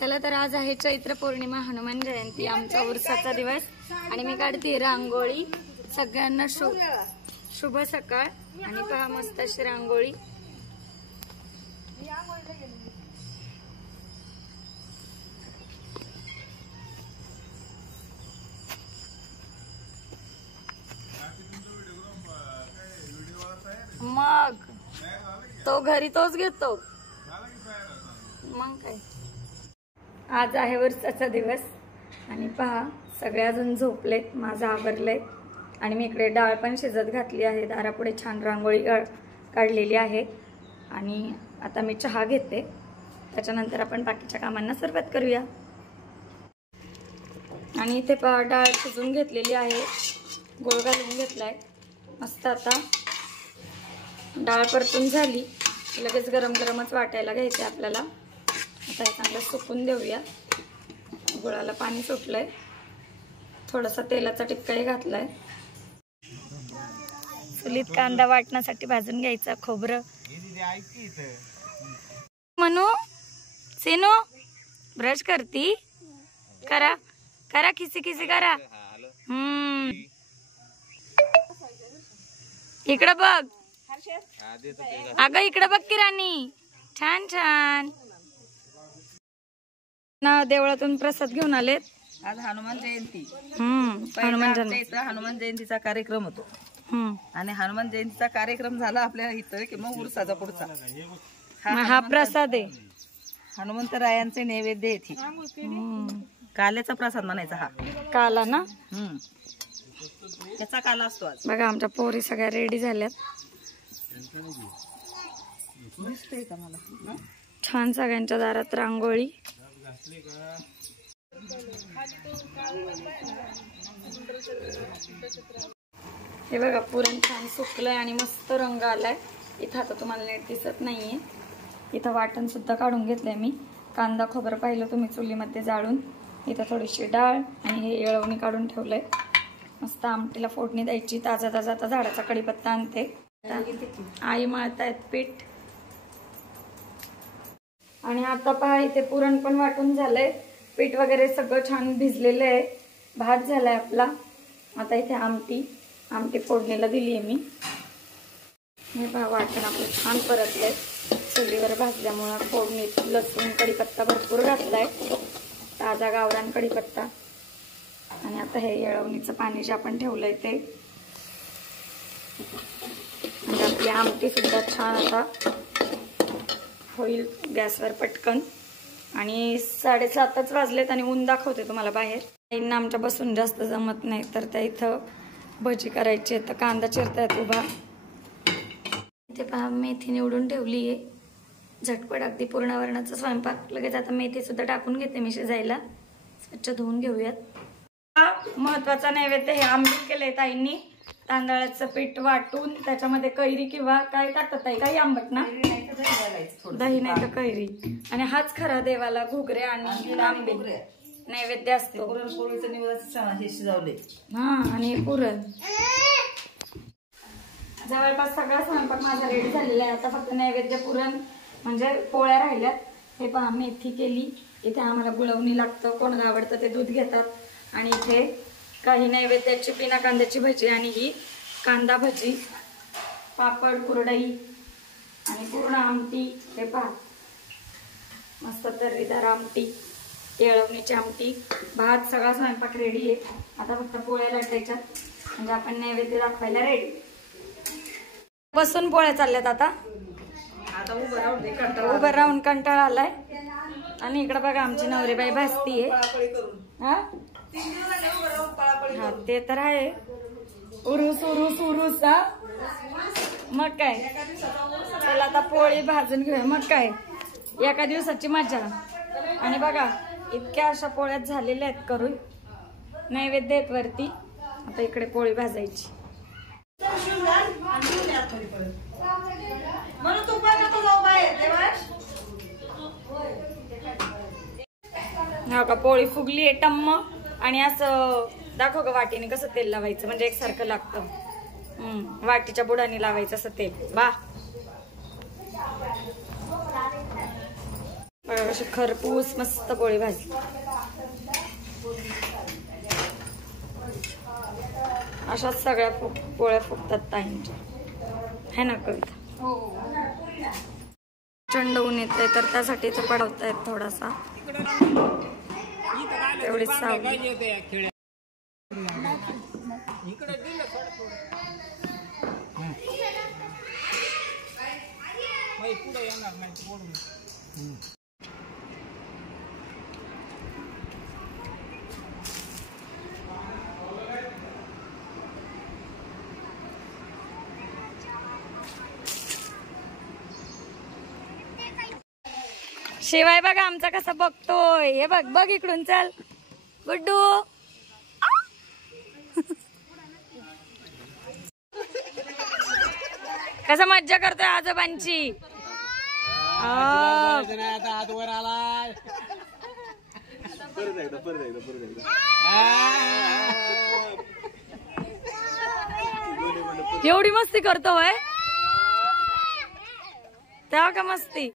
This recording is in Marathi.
चला तर आज आहे चैत्र पौर्णिमा, हनुमान जयंती, आमचा उरसाचा दिवस आणि मी काढते रांगोळी। सगळ्यांना शुभ सकाळ। आणि पहा मस्त अशी रांगोळी। मग तो घरी तोच घेतो मग काय। आज आहे उरसाचा दिवस आणि पहा सगळे अजून झोपलेत, माझं आवरलंय आणि मी इकडे डाळ पण शिजत घातली आहे। दारापुढे छान रांगोळी काढलेली आहे आणि आता मी चहा घेते, त्याच्यानंतर आपण बाकीच्या कामांना सुरुवात करूया। आणि इथे पहा डाळ शिजून घेतलेली आहे, गोळ घालून घेतलाय मस्त। आता डाळ परतून झाली लगेच गरम गरमच वाटायला घ्यायचे आपल्याला। आता हे चांगलं सुकून देऊया, गुळाला पाणी सुटलंय, थोडासा तेलाचा टिपकाही घातलाय। चुलीत कांदा वाटण्यासाठी भाजून घ्यायचा, खोबरं। मनू सेनो ब्रश करती, करा करा खिसी खिसी करा। इकडे बघ अगं, इकडे बघ की राणी, छान छान ना। देवळातून प्रसाद घेऊन आलेत, आज हनुमान जयंती। हनुमान जयंतीचा कार्यक्रम होतो आणि हनुमान जयंतीचा कार्यक्रम झाला आपल्या इथं की मग उरसाचा पुढचा हा प्रसाद आहे। हनुमंतरायांचे नैवेद्य येथे काल्याचा प्रसाद म्हणायचा हा काला ना। त्याचा काला असतो आज। बघा आमच्या पोरी सगळ्या रेडी झाल्यात, छान सगळ्यांच्या दारात रांगोळी। हे बघा पुरण छान सुकलंय आणि मस्त रंग आलाय। इथं आता तुम्हाला नीट दिसत नाहीये, इथं वाटण सुद्धा काढून घेतलंय मी। कांदा खोबरं पाहिलं तुम्ही चुलीमध्ये जाळून। इथं थोडीशी डाळ आणि हे येळवणी काढून ठेवलंय, मस्त आमटीला फोडणी द्यायची। ताजा ताजा आता झाडाचा कढीपत्ता आणते, आई मळतायत पीठ। आणि आता पहा इथे पुरण पण वाटून झालंय, पीठ वगैरे सगळं छान भिजलेलं आहे, भात झालाय आपला। आता इथे आमटी फोडणीला दिली आहे मी। हे पहा वाटण आपलं छान परतलंय, चुलीवर भाजल्यामुळे फोडणीत लसूण कढीपत्ता भरपूर घातलाय, ताजा गावरान कढीपत्ता। आणि आता हे येळवणीचं पाणी जे आपण ठेवलंय ते, म्हणजे आपली आमटी सुद्धा छान आता होईल गॅसवर पटकन। आणि 7:30च वाजलेत आणि ऊन दाखवते तुम्हाला बाहेर। आईंना आमच्या बसून जास्त जमत नाही, तर त्या इथं भजी करायची आहे, तर कांदा चिरतायत उभा। इथे पहा मेथी निवडून ठेवली आहे, झटपट अगदी पूर्णावरणाचा स्वयंपाक। लगेच आता मेथी सुद्धा टाकून घेते मी शिजायला, स्वच्छ धुवून घेऊयात। महत्वाचा नैवेद्य हे आंबील केलंय ताईंनी, तांदळाचं पीठ वाटून त्याच्यामध्ये कैरी किंवा काय टाकतात ताई, काही आंबट ना, दही नाही तर कैरी। आणि हाच खरा देवाला घुगरे आणि आंबील नैवेद्य असतो। पुरणपोळीचं निवड हे शिजवले हा आणि पुरण। जवळपास सगळा स्वयंपाक माझा रेडी झालेला आहे, आता फक्त नैवेद्य पुरण म्हणजे पोळ्या राहिल्यात। हे पहा मेथी केली, इथे आम्हाला गुळवणी लागतं, कोणाला आवडतं ते दूध घेतात। आणि इथे काही नैवेद्याची बिना कांद्याची भजी आणि ही कांदा भजी, पापड, कुरडई आणि पूर्ण आमटी। हे पहा मस्त तर्रीदार आमटी, येळवणीची आमटी, भात, सगळा स्वयंपाक रेडी आहे। आता फक्त पोळ्या लाटायच्या म्हणजे आपण नैवेद्य दाखवायला रेडी। बसून पोळ्या चालल्यात आता उभं राहून कंटाळा आलाय। आणि इकडे बघा आमची नवरीबाई भाजतीये, हा ते तर आहे, उरूस उरूस उरूस। मग काय, चला आता पोळी भाजून घेऊया, मग काय एका दिवसाची मजा। आणि बघा इतक्या अशा पोळ्यात झालेल्या आहेत करून, नैवेद्य आहेत वरती, आता इकडे पोळी भाजायची। हा का पोळी फुगली आहे टम्म। आणि असं दाखव ग वाटीने कसं तेल लावायचं, म्हणजे एकसारखं लागतं। वाटीच्या बुडाने लावायचं असं तेल, बा बघा कशी खरपूस मस्त पोळी भाजली. अशाच सगळ्या पोळ्या फुगतात ताईंच्या, है ना कविता? प्रचंड ऊन येते तर त्यासाठी ते पडवतायत थोडासा, तेवढीच सावली. शिवाय बघा आमचा कसा बघतोय, हे बघ बघ इकडून, चल गुड्डू. कसा मज्जा करतोय आजोबांची. एवढी मस्ती करतोय तेव्हा का मस्ती.